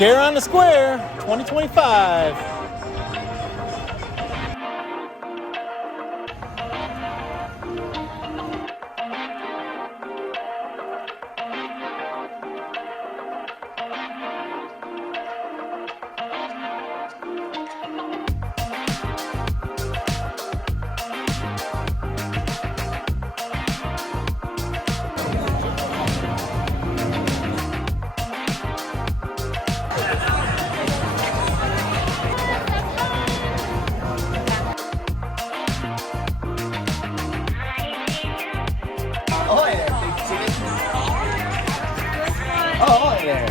Scare on the Square 2025. Oh, yeah.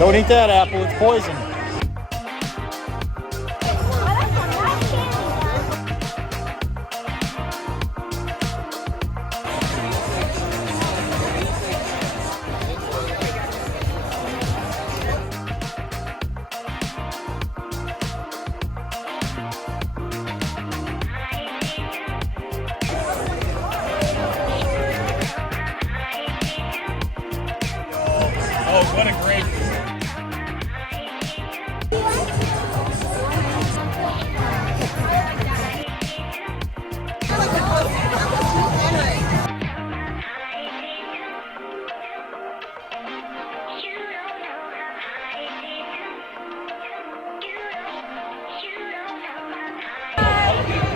Don't eat that apple, it's poison. Oh, what a great.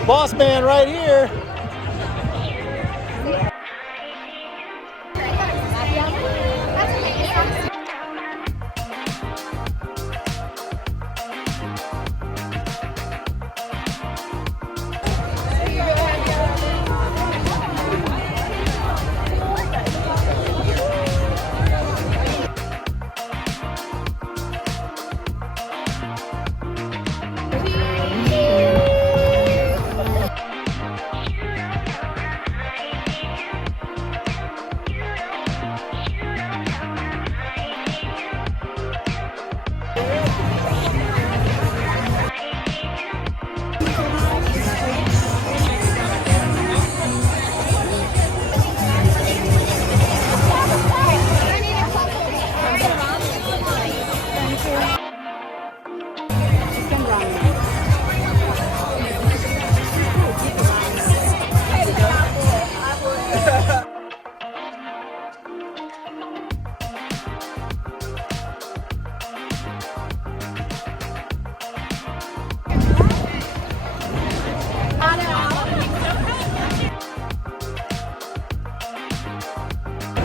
Boss man right here.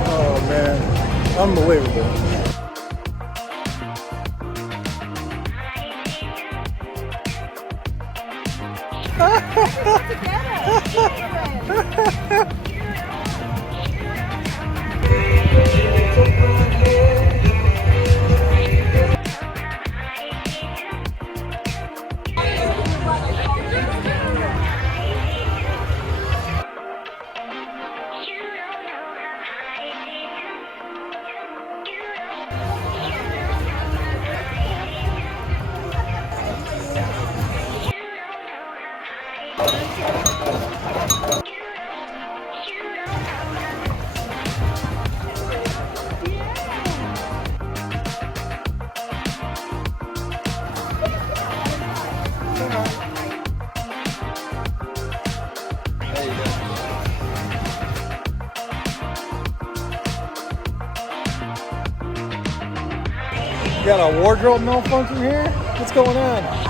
Oh man, unbelievable. You got a wardrobe malfunction here? What's going on?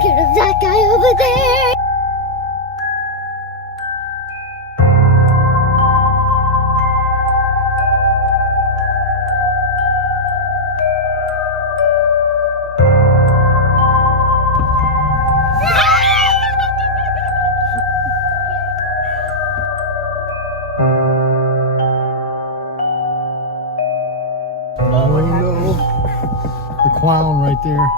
Scared of that guy over there. Oh no. The clown right there.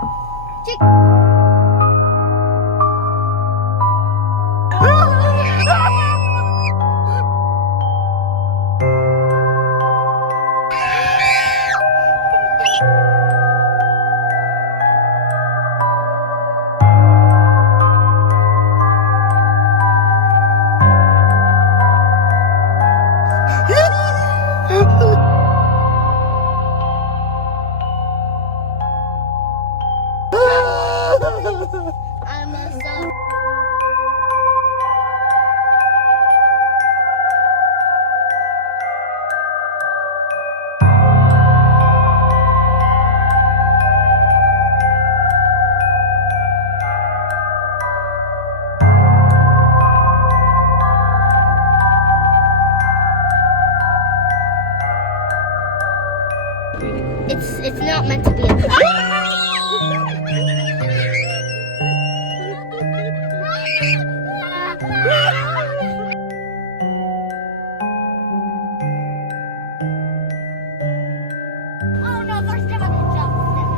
I'm a sub. It's not meant to be a prank. Oh no, there's gonna be a jump scare.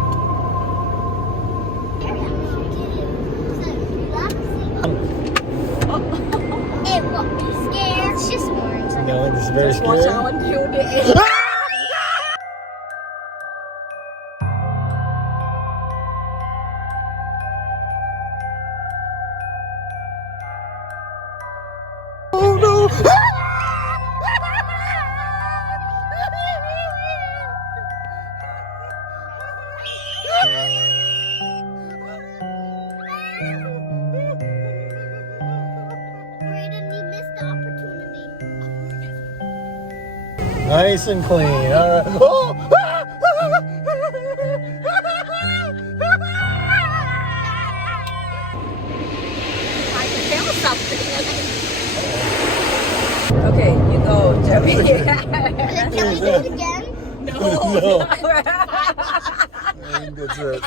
It won't be scared. It's just orange. No, this is very Just watch scary. Alan do it. Oh no! Brayden, you missed the opportunity. Nice and clean. All right. Oh! I can feel something. Okay, you go, Joey. Can we do it again? No. I think that's it.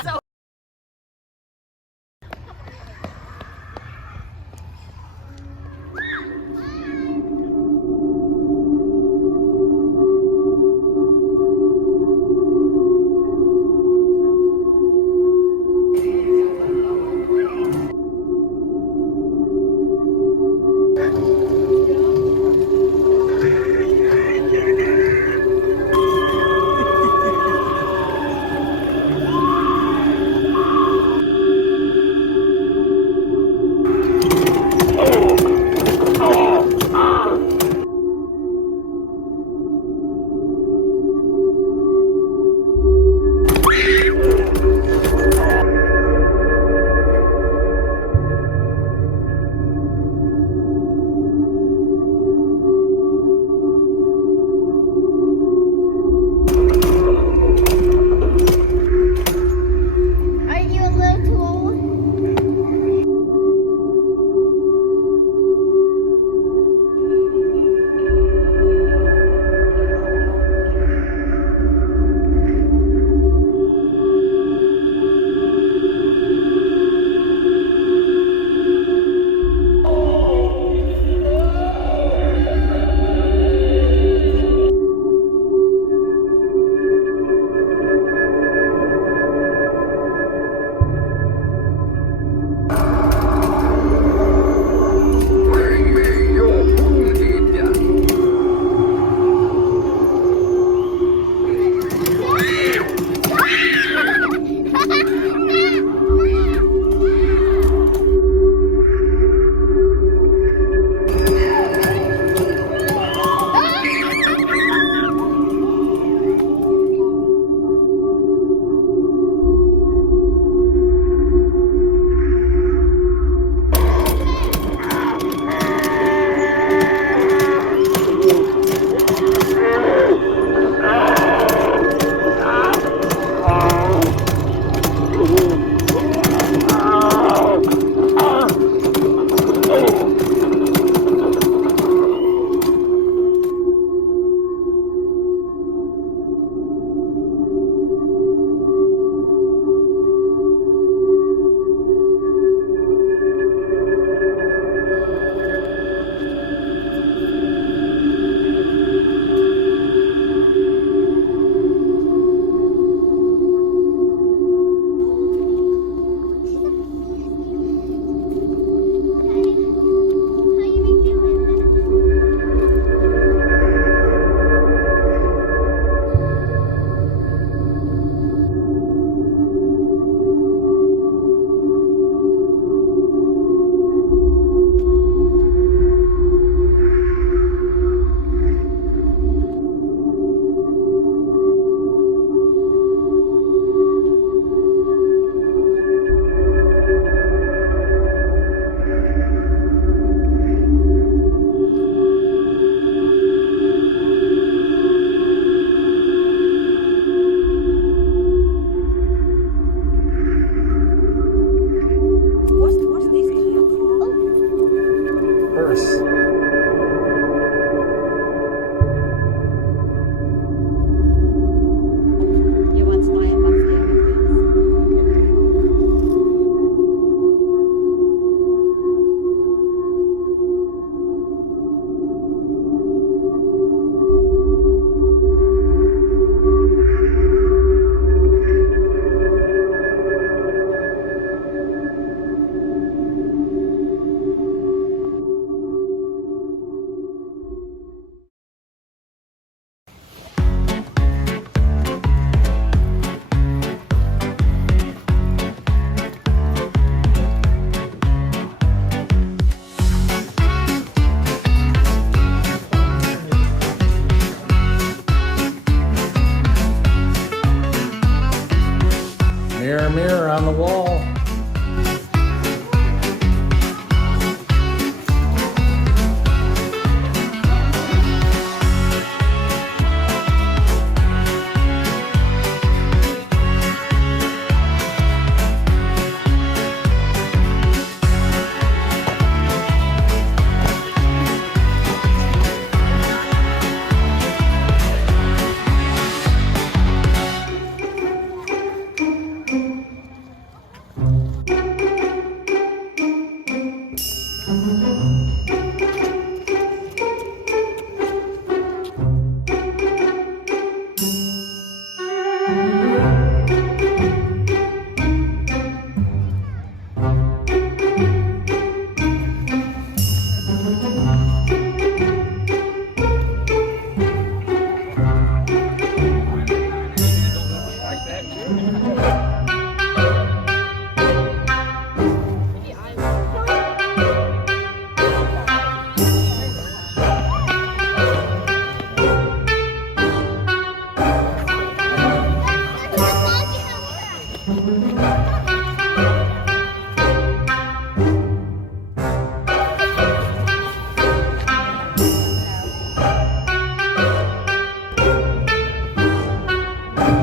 Mirror, mirror on the wall.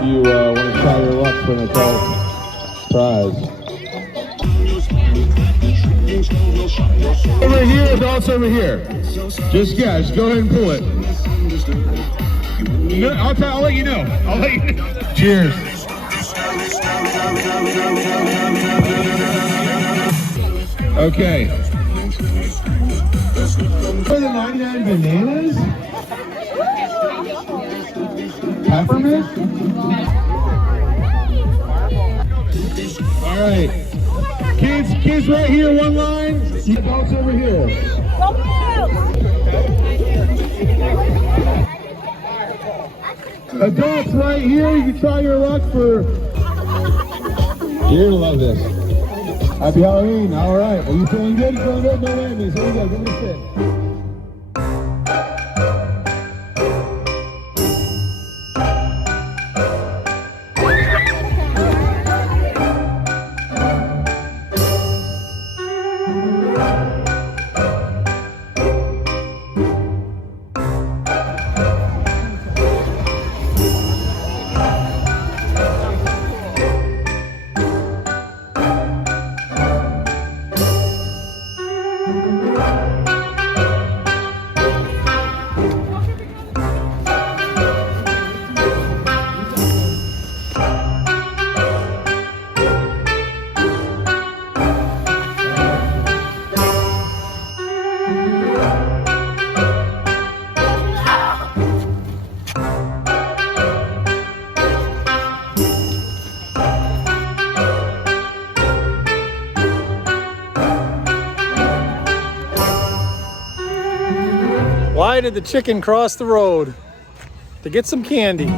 You want to try your luck for an adult prize. Over here, adults over here. Just guess. Go ahead and pull it. No, I'll let you know. I'll let you know. Cheers. Okay. For the 99 bananas? Peppermint? All right. Kids right here, one line. Adults over here. Adults right here, you can try your luck for... You're gonna love this. Happy Halloween. All right. Are you feeling good? Feeling good? No whammies. Here we go. Give me a sit. Why did the chicken cross the road? To get some candy.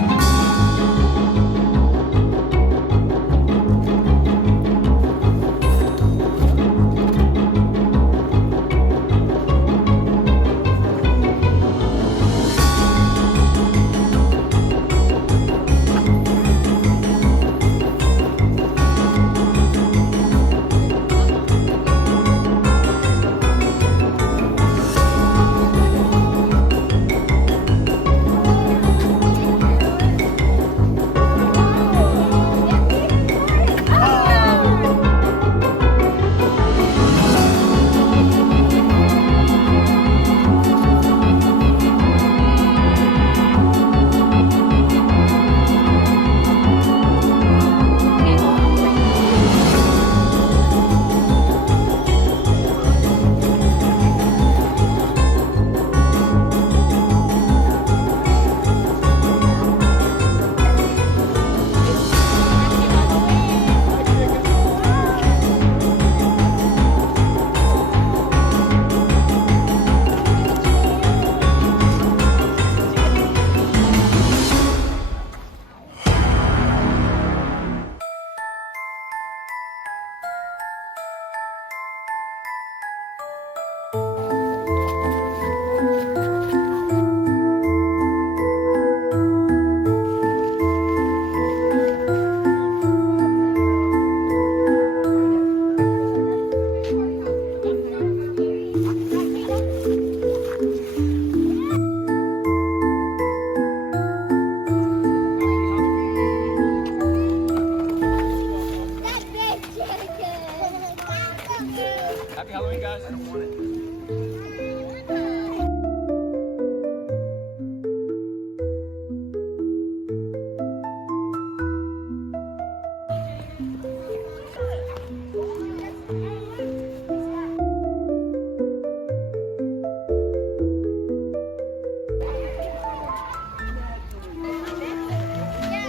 Yeah,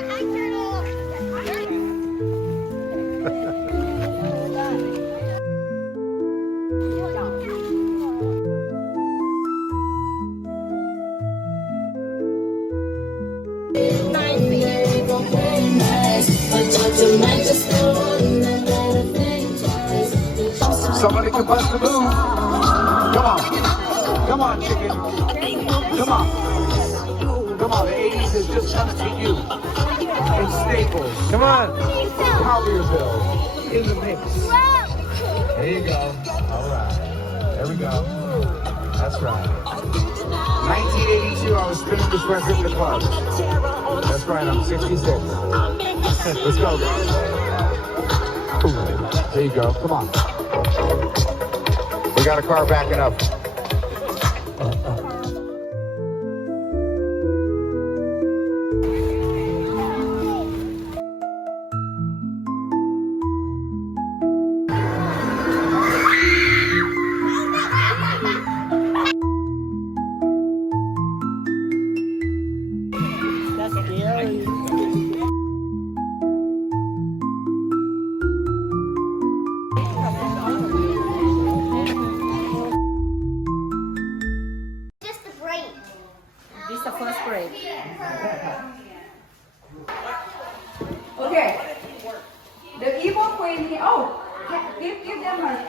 hi, turtle. Somebody can bust the move. Come on. Come on, chicken. Come on. Come on, the 80s is just coming to you. And Staples. Come on. Collierville. In the mix. Whoa. There you go. All right. There we go. That's right. 1982, I was spinning this record in the club. That's right, I'm 66. Let's go, guys. There you go. Come on. We got a car backing up. Just a break. This is the first break. Okay. The evil queen here. Oh, give them her.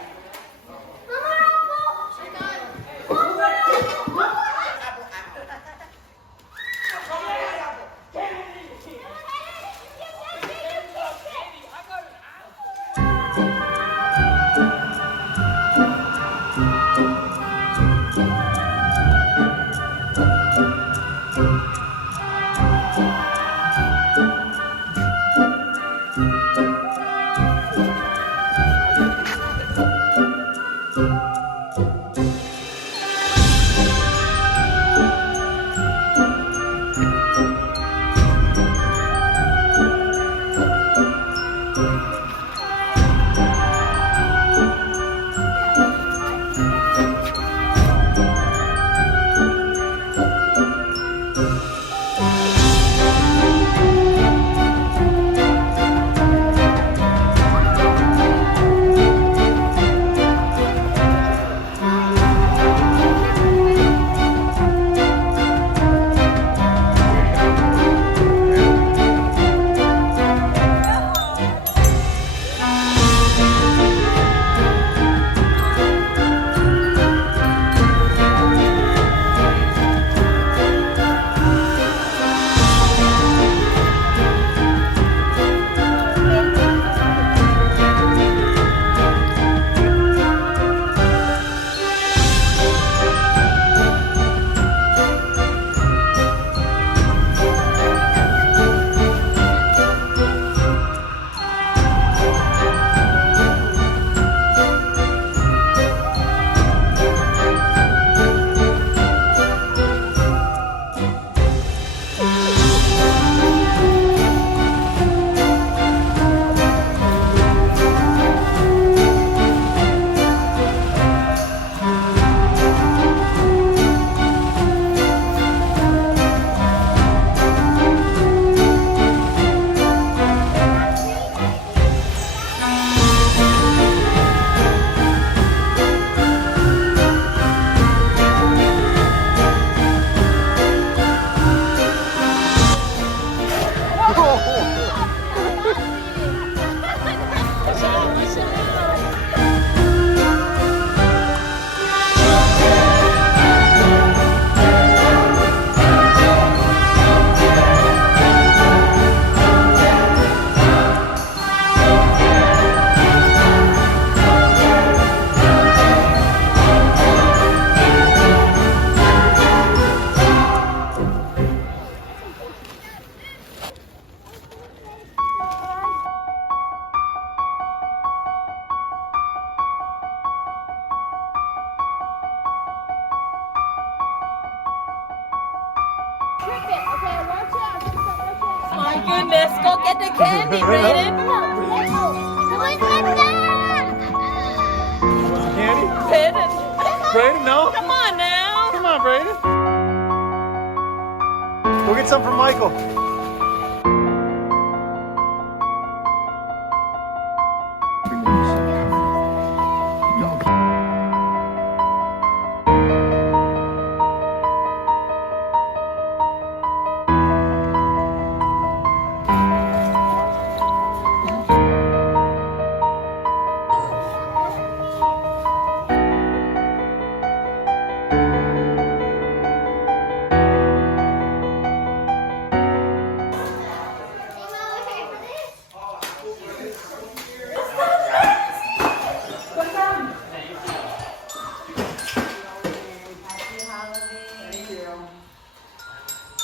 get the candy, Brayden. Candy? Brayden. Brayden, no? Come on now. Come on, Brayden. Go get some from Michael.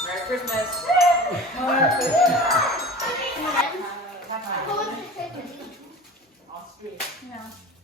Merry Christmas. Yeah.